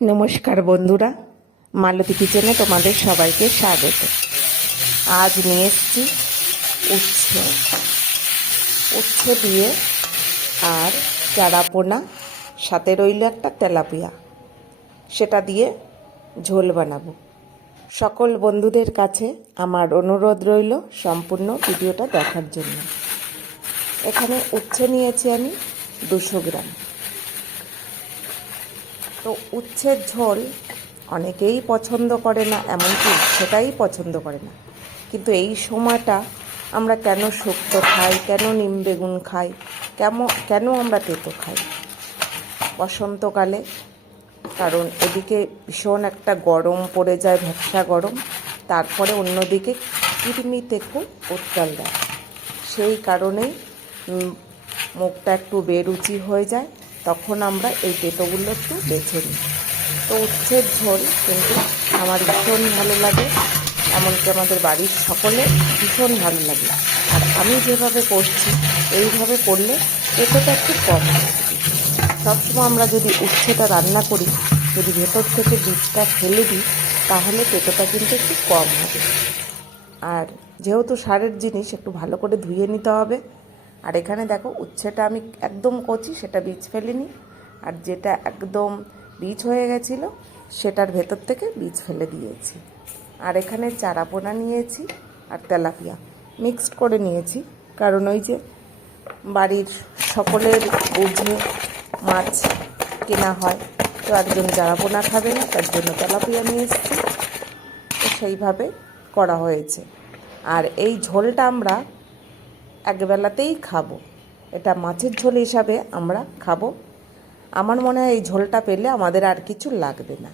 নমস্কার বন্ধুরা, মালতী কিচেনে তোমাদের সবাইকে স্বাগত। আজ নিয়ে এসেছি উচ্ছে উচ্ছে দিয়ে আর চারাপোনা, সাথে রইল একটা তেলাপিয়া, সেটা দিয়ে ঝোল বানাবো। সকল বন্ধুদের কাছে আমার অনুরোধ রইল সম্পূর্ণ ভিডিওটা দেখার জন্য। এখানে উচ্ছে নিয়েছি আমি 200 গ্রাম। তো উচ্ছের ঝোল অনেকেই পছন্দ করে না, এমনকি সেটাই পছন্দ করে না। কিন্তু এই সময়টা আমরা কেন শুক্তো খাই, কেন নিম বেগুন খাই, কেন আমরা তেঁতো খাই বসন্তকালে? কারণ এদিকে ভীষণ একটা গরম পড়ে যায়, ভ্যাপসা গরম, তারপরে অন্যদিকে কৃমি তেঁকো উত্তাল দেয়। সেই কারণেই মুখটা একটু বেরুচি হয়ে যায়, তখন আমরা এই তেঁতোগুলো একটু বেছে নিই। তো উচ্ছের ঝোল কিন্তু আমার ভীষণ ভালো লাগে, এমনকি আমাদের বাড়ির সকলে ভীষণ ভালো লাগে। আর আমি যেভাবে করছি এইভাবে করলে তেঁতোটা একটু কম হয়। সবসময় আমরা যদি উচ্ছেটা রান্না করি, যদি ভেতর থেকে বীজটা ফেলে দিই, তাহলে তেঁতোটা কিন্তু একটু কম হবে। আর যেহেতু সারের জিনিস, একটু ভালো করে ধুয়ে নিতে হবে। আর এখানে দেখো উচ্ছেটা আমি একদম কচি, সেটা বীজ ফেলিনি, আর যেটা একদম বীজ হয়ে গেছিলো সেটার ভেতর থেকে বীজ ফেলে দিয়েছি। আর এখানে চারাপোনা নিয়েছি আর তেলাপিয়া মিক্সড করে নিয়েছি, কারণ ওই যে বাড়ির সকলের বুঝে মাছ কেনা হয়, তো একজন চারাপোনা খাবে না, তার জন্য তেলাপিয়া নিয়ে এসেছি। তো সেইভাবে করা হয়েছে। আর এই ঝোলটা আমরা একবেলাতেই খাবো, এটা মাছের ঝোল হিসাবে আমরা খাবো। আমার মনে হয় এই ঝোলটা পেলে আমাদের আর কিছু লাগবে না।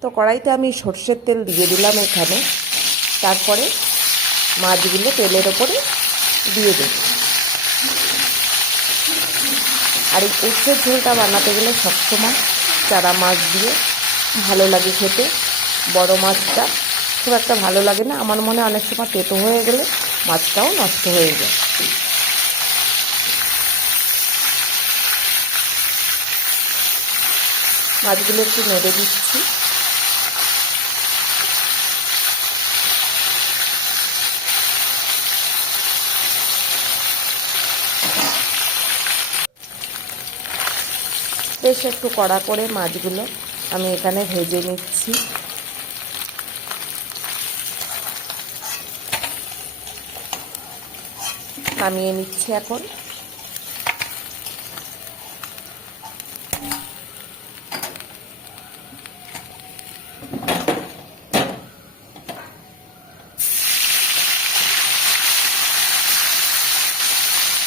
তো কড়াইতে আমি সর্ষের তেল দিয়ে দিলাম এখানে, তারপরে মাছগুলো তেলের ওপরে দিয়ে দেব। আর এই উচ্ছের ঝোলটা বানাতে গেলে সবসময় চারা মাছ দিয়ে ভালো লাগে খেতে। বড় মাছটা খুব একটা ভালো লাগে না, আমার মনে হয় অনেক সময় তেতো হয়ে গেলে মাছটাও নষ্ট হয়ে যায়। মাছগুলো একটু নেড়ে দিচ্ছি। বেশ একটু কড়া করে মাছগুলো আমি এখানে ভেজে নিচ্ছি। নামিয়ে নিচ্ছি এখন।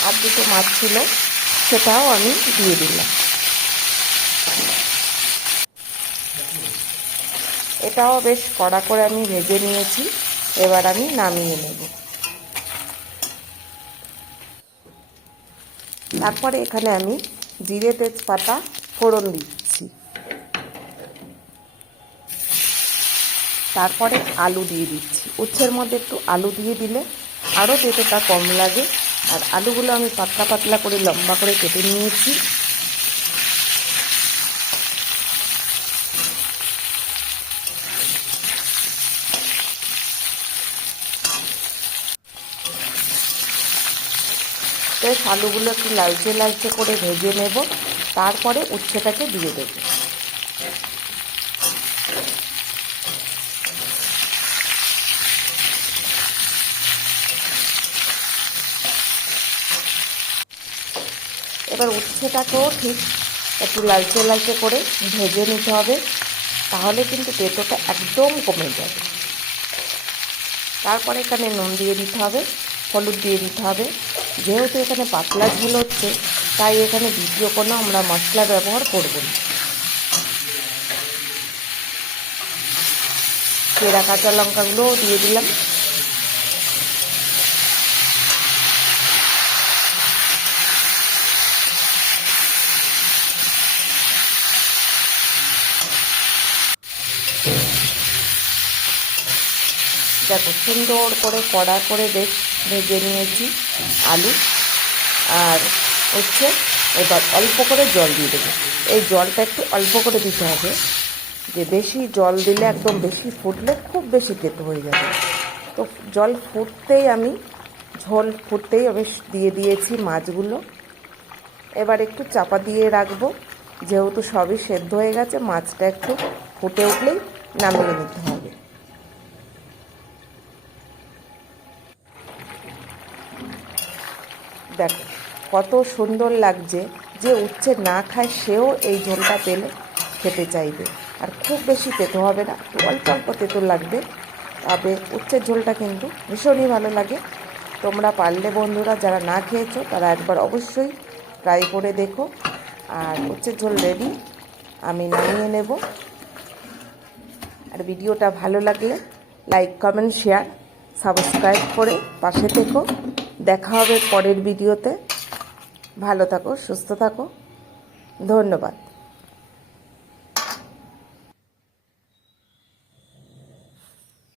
আর দুটো মাছ ছিল, সেটাও আমি দিয়ে দিলাম। এটাও বেশ কড়া করে আমি ভেজে নিয়েছি, এবার আমি নামিয়ে নেব। তারপরে এখানে আমি জিরে তেজপাতা ফোড়ন দিচ্ছি। তারপরে আলু দিয়ে দিচ্ছি। উচ্ছের মধ্যে একটু আলু দিয়ে দিলে আরও তেঁতোটা কম লাগে। আর আলুগুলো আমি পাতলা পাতলা করে লম্বা করে কেটে নিয়েছি। বেশ আলুগুলো একটু লালচে লালচে করে ভেজে নেব, তারপরে উচ্ছেটাকে দিয়ে দেবো। এবার উচ্ছেটাকেও ঠিক একটু লালচে লালচে করে ভেজে নিতে হবে, তাহলে কিন্তু তেঁতোটা একদম কমে যাবে। তারপরে এখানে নুন দিয়ে দিতে হবে, হলুদ দিয়ে দিতে হবে। যেহেতু এখানে পাতলা ঝোল হচ্ছে, তাই এখানে দ্বিতীয় কোনো আমরা মশলা ব্যবহার করব না। চেরা কাঁচা লঙ্কাগুলোও দিয়ে দিলাম। দেখো সুন্দর করে কড়া করে বেশ ভেজে নিয়েছি আলু আর হচ্ছে। এবার অল্প করে জল দিয়ে দেবো। এই জলটা একটু অল্প করে দিতে হবে, যে বেশি জল দিলে, একদম বেশি ফুটলে খুব বেশি তেতো হয়ে যাবে। তো জল ফুটতেই আমি ঝোল ফুটতেই আমি দিয়ে দিয়েছি মাছগুলো। এবার একটু চাপা দিয়ে রাখবো, যেহেতু সবই সেদ্ধ হয়ে গেছে, মাছটা একটু ফুটে উঠলেই নামিয়ে নিতে হবে। দেখো কত সুন্দর লাগছে, যে উচ্ছে না খায় সেও এই ঝোলটা পেলে খেতে চাইবে। আর খুব বেশি তেতো হবে না, অল্প অল্প তেতো লাগবে, তবে উচ্ছের ঝোলটা কিন্তু ভীষণই ভালো লাগে। তোমরা পারলে বন্ধুরা যারা না খেয়েছো তারা একবার অবশ্যই ট্রাই করে দেখো। আর উচ্ছের ঝোল রেডি, আমি নামিয়ে নেব। আর ভিডিওটা ভালো লাগলে লাইক, কমেন্ট, শেয়ার, সাবস্ক্রাইব করে পাশে থেকো। দেখা হবে পরের ভিডিওতে। ভালো থাকো, সুস্থ থাকো, ধন্যবাদ।